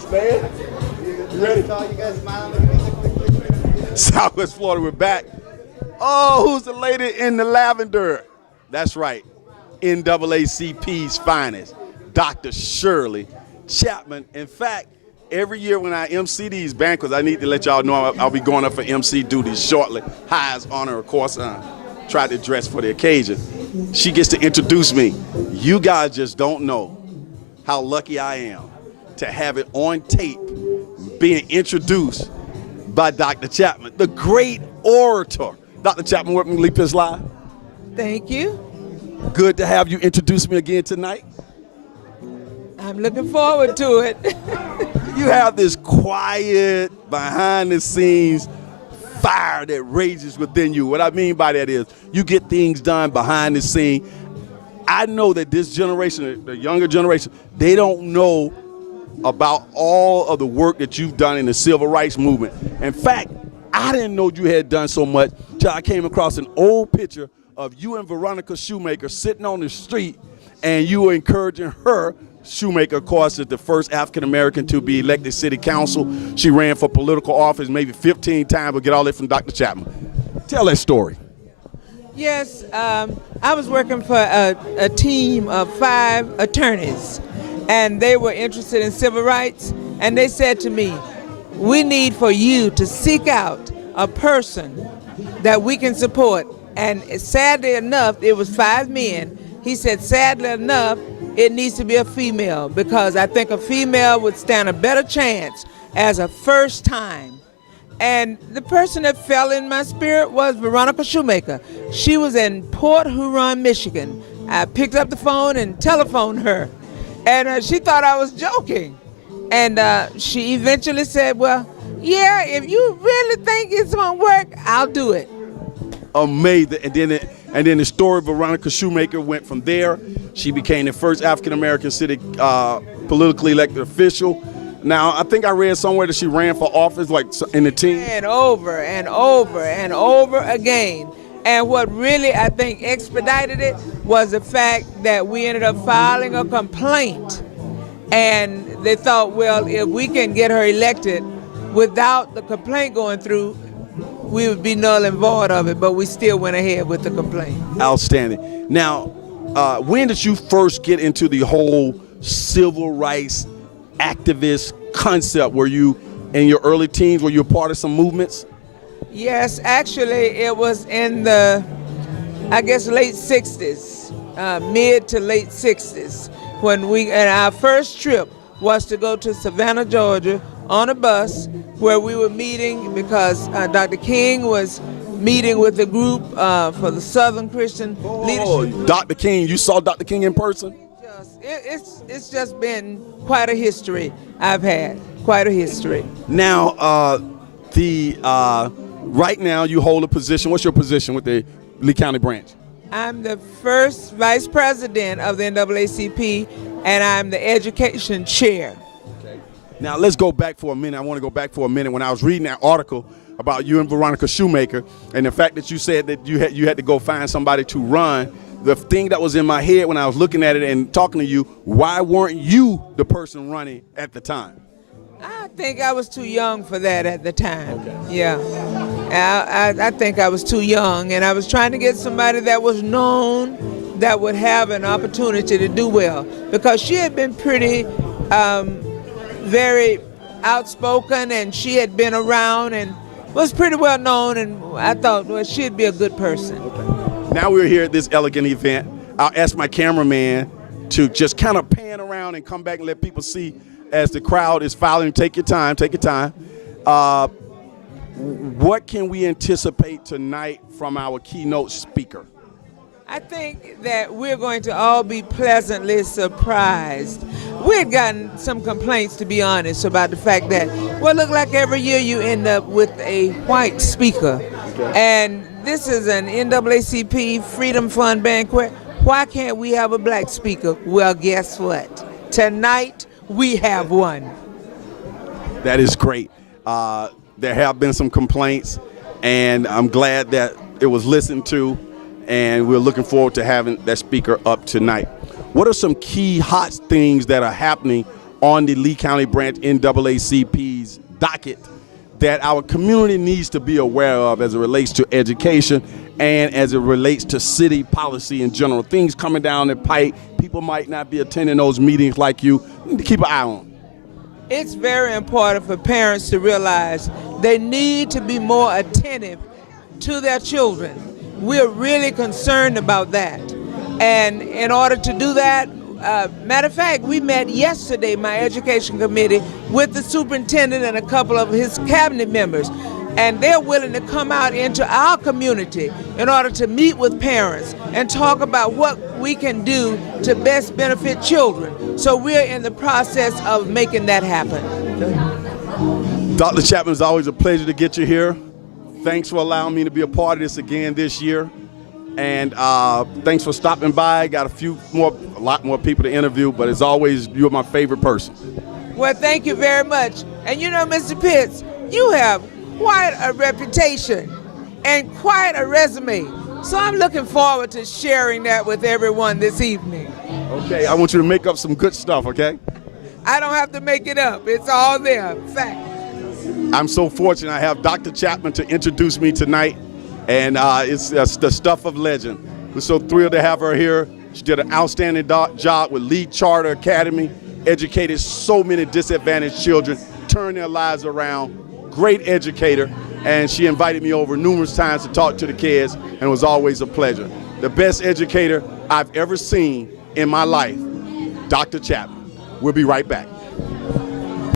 Thanks, man. You ready? You guys smiling, look at me. Southwest Florida, we're back. Oh, who's the lady in the lavender? That's right, NAACP's finest, Dr. Shirley Chapman. In fact, every year when I MC these banquets, I need to let y'all know I'll be going up for MC duties shortly. Highest honor, of course. Tried to dress for the occasion. She gets to introduce me. You guys just don't know how lucky I am to have it on tape being introduced by Dr. Chapman, the great orator. Dr. Chapman, welcome to Leap This Live. Thank you. Good to have you introduce me again tonight. I'm looking forward to it. You have this quiet, behind-the-scenes fire that rages within you. What I mean by that is you get things done behind the scene. I know that this generation, the younger generation, they don't know about all of the work that you've done in the civil rights movement. In fact, I didn't know you had done so much till I came across an old picture of you and Veronica Shoemaker sitting on the street, and you were encouraging her. Shoemaker, of course, is the first African-American to be elected city council. She ran for political office maybe 15 times. We'll get all that from Dr. Chapman. Tell that story. Yes, I was working for a team of 5 attorneys, and they were interested in civil rights, and they said to me, we need for you to seek out a person that we can support. And sadly enough, it was 5 men. He said, sadly enough, it needs to be a female, because I think a female would stand a better chance as a first time. And the person that fell in my spirit was Veronica Shoemaker. She was in Port Huron, Michigan. I picked up the phone and telephoned her, and she thought I was joking. And she eventually said, well, yeah, if you really think it's gonna work, I'll do it. Amazing. And then the story of Veronica Shoemaker went from there. She became the first African-American city politically elected official. Now, I think I read somewhere that she ran for office like in the team. And over and over and over again. And what really, I think, expedited it was the fact that we ended up filing a complaint. And they thought, well, if we can get her elected without the complaint going through, we would be null and void of it, but we still went ahead with the complaint. Outstanding. Now, when did you first get into the whole civil rights activist concept? Were you in your early teens? Were you a part of some movements? Yes, actually, it was in the, I guess, late 60s, mid to late 60s, when and our first trip was to go to Savannah, Georgia, on a bus where we were meeting because Dr. King was meeting with a group for the Southern Christian Leadership. Dr. King, you saw Dr. King in person? It's just been quite a history I've had, quite a history. Now, right now you hold a position. What's your position with the Lee County branch? I'm the first vice president of the NAACP, and I'm the education chair. Now let's go back for a minute. I want to go back for a minute. When I was reading that article about you and Veronica Shoemaker, and the fact that you said that you had to go find somebody to run, the thing that was in my head when I was looking at it and talking to you, why weren't you the person running at the time? I think I was too young for that at the time. Okay. Yeah, I think I was too young, and I was trying to get somebody that was known, that would have an opportunity to do well, because she had been pretty very outspoken, and she had been around and was pretty well known, and I thought, well, she'd be a good person. Okay. Now we're here at this elegant event. I'll ask my cameraman to just kind of pan around and come back and let people see as the crowd is filing. Take your time, take your time. What can we anticipate tonight from our keynote speaker? I think that we're going to all be pleasantly surprised. We had gotten some complaints, to be honest, about the fact that, well, look like every year you end up with a white speaker. Okay. And this is an NAACP Freedom Fund banquet. Why can't we have a black speaker? Well, guess what? Tonight, we have one. That is great. There have been some complaints, and I'm glad that it was listened to, and we're looking forward to having that speaker up tonight. What are some key hot things that are happening on the Lee County Branch NAACP's docket that our community needs to be aware of as it relates to education and as it relates to city policy in general. Things coming down the pipe, people might not be attending those meetings like you. You need to keep an eye on. It's very important for parents to realize they need to be more attentive to their children. We're really concerned about that. And in order to do that, matter of fact, we met yesterday, my education committee, with the superintendent and a couple of his cabinet members. And they're willing to come out into our community in order to meet with parents and talk about what we can do to best benefit children. So we're in the process of making that happen. Dr. Chapman, it's always a pleasure to get you here. Thanks for allowing me to be a part of this again this year. And thanks for stopping by. Got a lot more people to interview, but as always, you're my favorite person. Well, thank you very much. And you know, Mr. Pitts, you have quite a reputation and quite a resume. So I'm looking forward to sharing that with everyone this evening. Okay, I want you to make up some good stuff, okay? I don't have to make it up. It's all there, fact. I'm so fortunate I have Dr. Chapman to introduce me tonight, and it's the stuff of legend. We're so thrilled to have her here. She did an outstanding job with Lee Charter Academy, educated so many disadvantaged children, turned their lives around. Great educator, and she invited me over numerous times to talk to the kids, and it was always a pleasure. The best educator I've ever seen in my life, Dr. Chapman. We'll be right back.